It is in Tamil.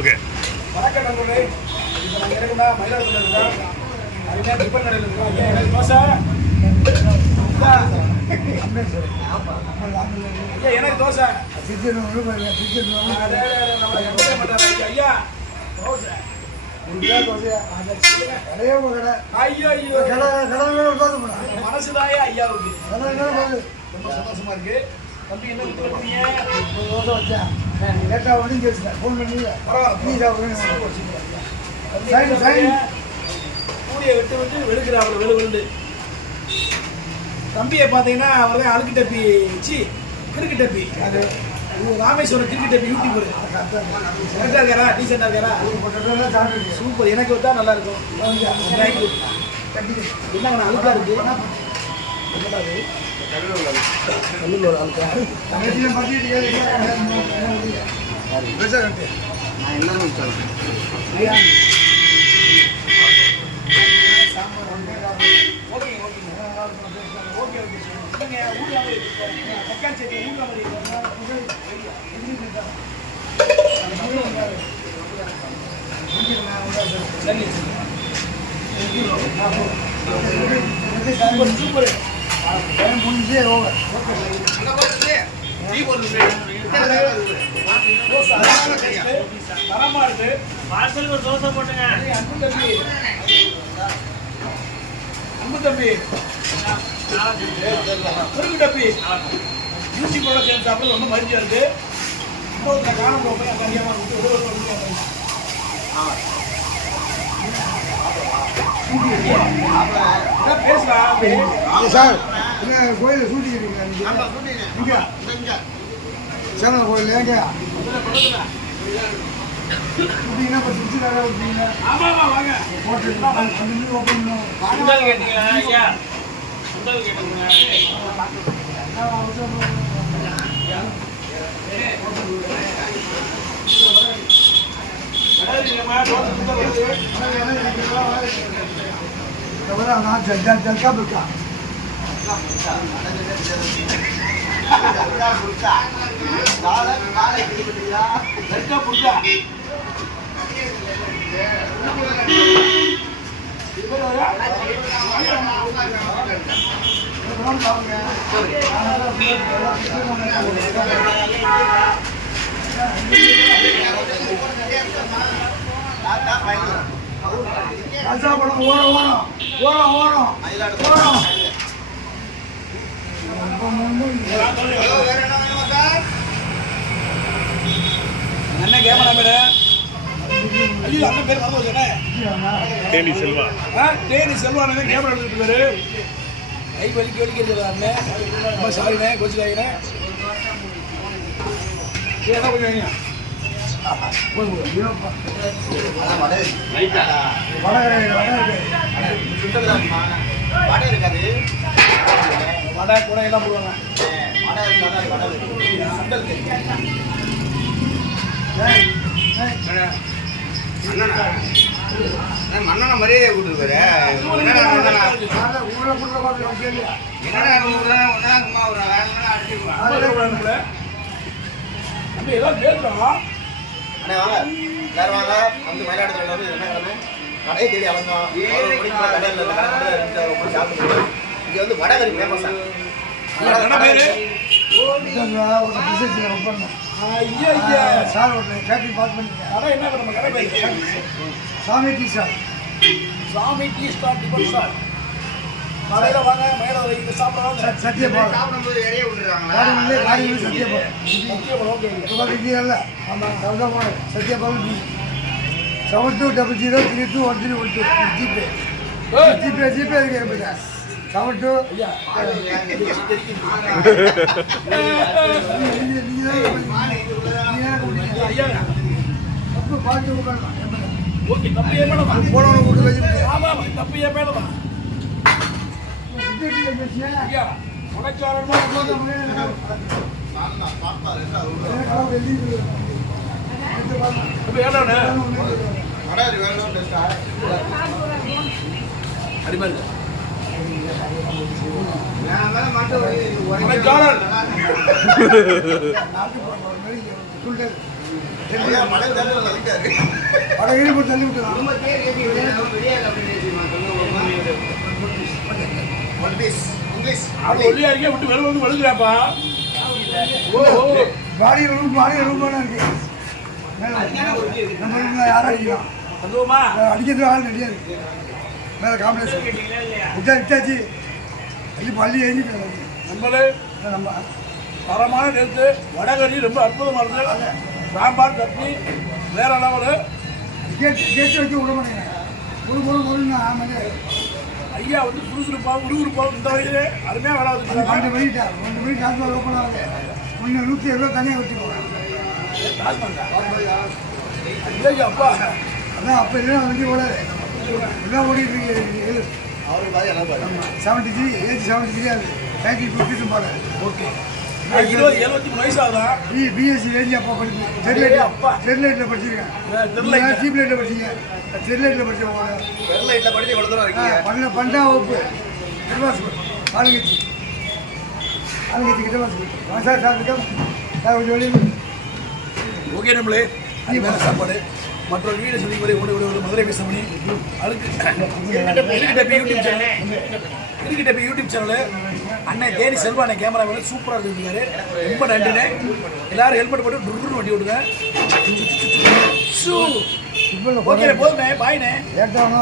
ஓகே. வணக்கம் நண்பர்களே. இப்போ நாங்கள் இருக்கா மயிலாடுதுறையில் இருக்கோம். அதுதான் டிஃபன் கடையில் இருக்கோம். ஐயா எனக்கு தோசை. ஐயா எனக்கு தோசை. ஐயா தோசை. மனசுதாயா ஐயாவுக்கு ரொம்ப சந்தோஷமா இருக்கு. தம்பி என்ன விட்டு கூடிய விட்டு விட்டு வெளுக்கிறாங்க வெளுவெண்டு. தம்பியை பார்த்தீங்கன்னா அவர் தான் அழுக்கு டப்பி கிறுக்கு டப்பி. அது ராமேஸ்வரம் கிறுக்கு டப்பி யூடியூபர். கரெக்டாக இருக்காரா? டீசெண்டாக இருக்காரா? சூப்பர். எனக்கு வந்தா நல்லா இருக்கும். தேங்க்யூ. என்னங்க அழுக்கா இருக்கு? என்னடாது கல்லூர் அழுக்கா? சூப்பர். முடிஞ்சே ஓவர். தரமா இருக்கு. பார்சல் ஒரு தோசை போட்டுங்க. அன்பு தம்பி குறுக்கு டப்பி யூசிப்போட சேர்ந்து சாப்பிட ரொம்ப மகிழ்ச்சியா இருக்கு. இன்னொரு காண போய் அந்த அதிகமாக பேசலாம் சார். கோயிலில் சூட்டிக்கிறீங்களா? சேனல் கோயில் ஏங்க ஷூட்டிங்னா இப்போ திருச்சிக்காக விட்டீங்க. ஆமாம் வாங்க போட்டு ஓப்பன் என்ன கேமராமேன்? ஐயோ அண்ணன் பேர் மறந்து வச்சேனே. தேனி செல்வா. தேனி செல்வானே கேமரா எடுத்துட்டு பேரு. கை வலிக்கிறது அண்ணன். ரொம்ப சாரிண்ணே, கோச்சிக்காயினே. என்ன பண்ணுவீங்க? வடை கூட எல்லாம் போடுவாங்க. மன்னன மரியாதை கொடுத்துருப்பாரு. மயிலாடுதுறையில் வந்து என்ன கிழமை கடையை தேடி அலைஞ்சோம். இங்கே வந்து வடகறி ஃபேமஸா சாமி டீ ஸ்டார். சாமி டீ ஸ்டார் டிஃபன் ஸ்டார். கடையில் வாங்க மயிலாடுதுறை சாப்பிடுவாங்க. சத்தியபால் சாப்பிடும்போது இடையே விட்டுருவாங்களா? சத்தியபால் ஓகே இல்லை. ஆமாம் சத்தியபால் 7200321312 ஜிபே இருக்கு. 72 ஐயா ஓகே தப்பு ஏன் மேடம் போனவனை கொண்டு வச்சு. ஆமாம் தப்பு ஏன் மேடம் ஐயா உனக்காரமா அடிமாரி மழை தண்ணி லைட்டா இருக்கு. வடை ஈடு போட்டு தள்ளி விட்டுலாம். ஒன் பீஸ் இங்கிலீஷ் அவன் ஒல்லியா இருக்கே விட்டு வெளில வந்து வழுகுறாப்பா. ஓ பாடி ரூபானா இருக்கு. நம்ம ரூம்ல யாரும் அடிக்கலாம். வந்துவோமா? அடிக்கிறதுக்கு ஆள் ரெடியாக இருக்கு. மேலே காம்பினேஷன் விட்டாச்சு. பள்ளி எழுதிட்டு நம்மளே நம்ம தரமான டேஸ்ட்டு. வடகறி ரொம்ப அற்புதமாக இருக்கு. சாம்பார் சட்னி வேற லெவலு. கேட்டு வச்சு விட மாட்டேங்க. ஒரு ஆமாங்க. ஐயா வந்து சுறுசுறுப்பாக உருவுறுப்பாக இந்த வயது அருமையாக வேலை அது 2 மணிக்கு டாஸ்மாக் ஓப்பன் ஆகுது. 170 தனியாக வச்சுக்கோங்க. ஐயா அப்பா அதான் அப்போ இல்லைன்னா வண்டி ஓடாது. எல்லாம் ஓடிட்டு இருக்கு. அவருக்கு பாதி எல்லாம் பாதி. 73 ஏஜ் 73 ஆகுது. 90 போல. ஓகே 73 வயசு ஆகுதா? பிஎஸ்சி ரேஞ்சி அப்பா படிச்சு ஸ்டெர்லைட்டில் படிச்சிருக்கேன். டியூப்லைட்டில் படிச்சிங்க. ஸ்டெர்லைட்டில் படித்தவங்க வெள்ளையில படிச்சு இவ்வளவு தூரம் இருக்கீங்க. 12ஆம் வகுப்பு கிட்டவாஸ் ஆளுங்கட்சி கிட்டவாஸ் சார் சார் கொஞ்சம் வெளியே ஓகே நம்மளே அருமையான சாப்பாடு. மற்றொரு வீடு சொல்லி வரை ஓடி மதுரை பேசமணி அதுக்கு கிரிக்கெட் யூடியூப் சேனலு அண்ணன் தேனி செல்வா அண்ணன் கேமரா சூப்பராக இருந்திருக்காரு. ரொம்ப நன்றிண்ணே. எல்லாரும் ஹெல்மெட் போட்டு டுருன்னு வண்டி விடுங்க. ஓகே போதுமே பாய்ண்ணே. ஏற்றாங்க